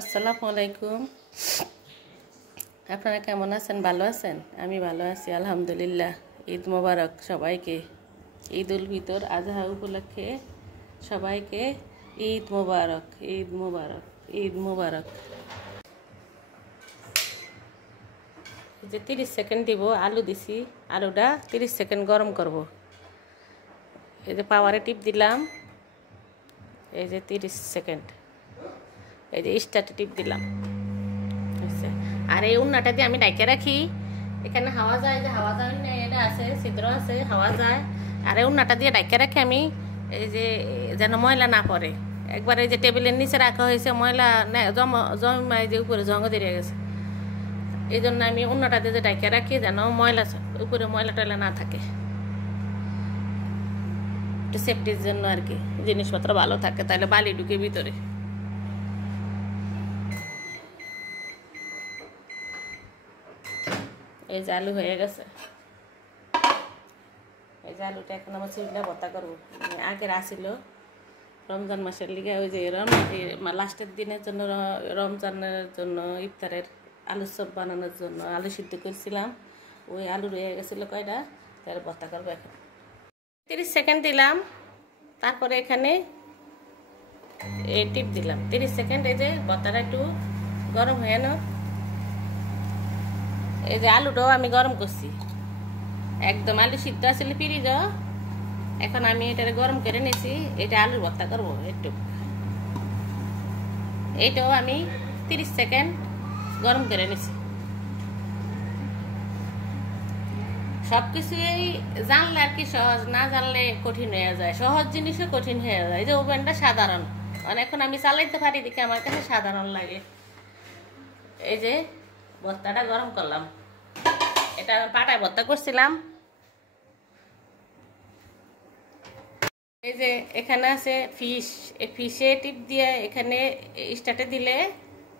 আসসালামু আলাইকুম। আপনারা কেমন আছেন? ভালো আছেন? আমি ভালো আছি আলহামদুলিল্লাহ। ঈদ মোবারক সবাইকে। ঈদ উল ফিতর আজহা উপলক্ষে সবাইকে ঈদ মোবারক, ঈদ মোবারক, ঈদ মোবারক। এই যে 30 সেকেন্ড দিব, আলু দিছি, আলুটা 30 সেকেন্ড গরম করব। এই যে পাওয়ারে টিপ দিলাম, এই যে 30 সেকেন্ড, এই যে স্টার্টে টিপ দিলাম। আর এই উন্নাটা দিয়ে আমি ডাইকে রাখি, এখানে হাওয়া যায়, যে হাওয়া যায় না, এটা আছে ছিদ্র আছে, হাওয়া যায়। আর এই উন্নাটা দিয়ে ডাইকে রাখি আমি, এই যে যেন ময়লা না পড়ে। একবার এই যে টেবিলের নিচে রাখা হয়েছে, ময়লা জমা যে উপরে জঙ্গ দিয়ে গেছে, এই জন্য আমি উন্নাটা দিয়ে যে ডাইকে রাখি যেন ময়লা উপরে ময়লা টয়লা না থাকে, একটু সেফটির জন্য আর কি, জিনিসপত্র ভালো থাকে, তাহলে বালি ঢুকে ভিতরে। এই যে আলু হয়ে গেছে, এই যে আলুটা এখন আমার চিল্লা ভর্তা করবো। আগের আসিল রমজান মাসের লিগে, ওই যে লাস্টের দিনের জন্য, রমজানের জন্য ইফতারের আলু চপ বানানোর জন্য আলু সিদ্ধ করছিলাম। ওই আলু রয়ে গেছিলো কয়টা, তার ভর্তা করবো এখন। 30 সেকেন্ড দিলাম, তারপরে এখানে এই টিপ দিলাম 30 সেকেন্ড। এই যে ভর্তাটা একটু গরম হয়ে না, এই যে আলুটাও আমি গরম করছি, একদম আলু সিদ্ধ আসলে পিরিজ। এখন আমি এটা গরম করে নিয়েছি, এটা আলুর ভর্তা করবো একটু। এইটাও আমি 30 সেকেন্ড গরম করে নিয়েছি। সব কিছুই জানলে আর কি সহজ, না জানলে কঠিন হয়ে যায়। সহজ জিনিসও কঠিন হয়ে যায়। এই যে ওভেনটা সাধারণ, মানে এখন আমি চালাইতে পারি দেখে আমার কাছে সাধারণ লাগে। এই যে ভর্তাটা গরম করলাম, এটা আমি পাটায় ভর্তা করছিলাম। এই যে এখানে আছে ফিশ, এই ফিশে টিপ দিয়ে এখানে স্টার্টে দিলে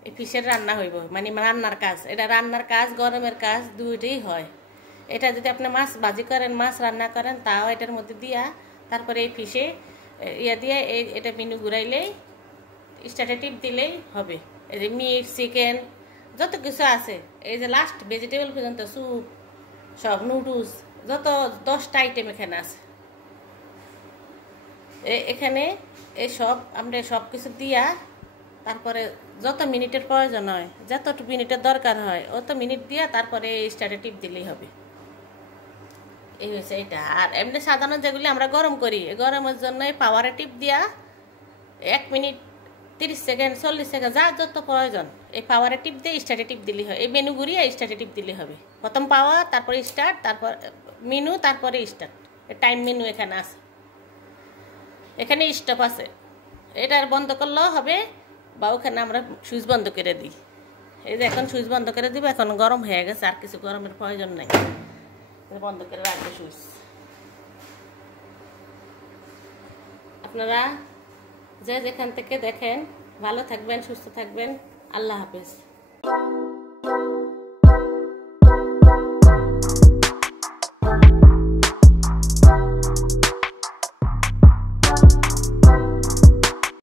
এই ফিশের রান্না হইব, মানে রান্নার কাজ। এটা রান্নার কাজ, গরমের কাজ, দুইটাই হয়। এটা যদি আপনি মাছ ভাজি করেন, মাছ রান্না করেন, তাও এটার মধ্যে দিয়া তারপরে এই ফিশে ইয়া দিয়ে এটা মেনু ঘুরাইলেই, স্টার্টে টিপ দিলেই হবে। এই যে মিট, চিকেন, যত কিছু আছে, এই যে লাস্ট ভেজিটেবল পর্যন্ত, স্যুপ, সব নুডলস, যত 10টা আইটেম এখানে আছে। এখানে এই সব আমরা সব কিছু দিয়া তারপরে যত মিনিটের প্রয়োজন হয়, যত মিনিটের দরকার হয়, অত মিনিট দিয়া তারপরে স্টার্টে টিপ দিলেই হবে। এই হয়েছে এটা। আর এমনি সাধারণ যেগুলি আমরা গরম করি, গরমের জন্য পাওয়ারে টিপ দিয়া 1 মিনিট 30 সেকেন্ড 40 সেকেন্ড যা যত প্রয়োজন, এই পাওয়ারে টিপ দিয়ে স্টার্টে টিপ দিলেই হয়। এই মেনু ঘুরিয়ে স্টার্টে টিপ দিলেই হবে। প্রথম পাওয়ার, তারপরে স্টার্ট, তারপর মেনু, তারপরে স্টার্ট। টাইম মেনু এখানে আছে, এখানে স্টপ আছে, এটা বন্ধ করলেও হবে, বা ওখানে আমরা সুইচ বন্ধ করে দিই। এই যে এখন সুইচ বন্ধ করে দিব, এখন গরম হয়ে গেছে, আর কিছু গরমের প্রয়োজন নাই, বন্ধ করে রাখবে সুইচ। আপনারা যে যেখান থেকে দেখেন ভালো থাকবেন, সুস্থ থাকবেন। আল্লাহ হাফেজ।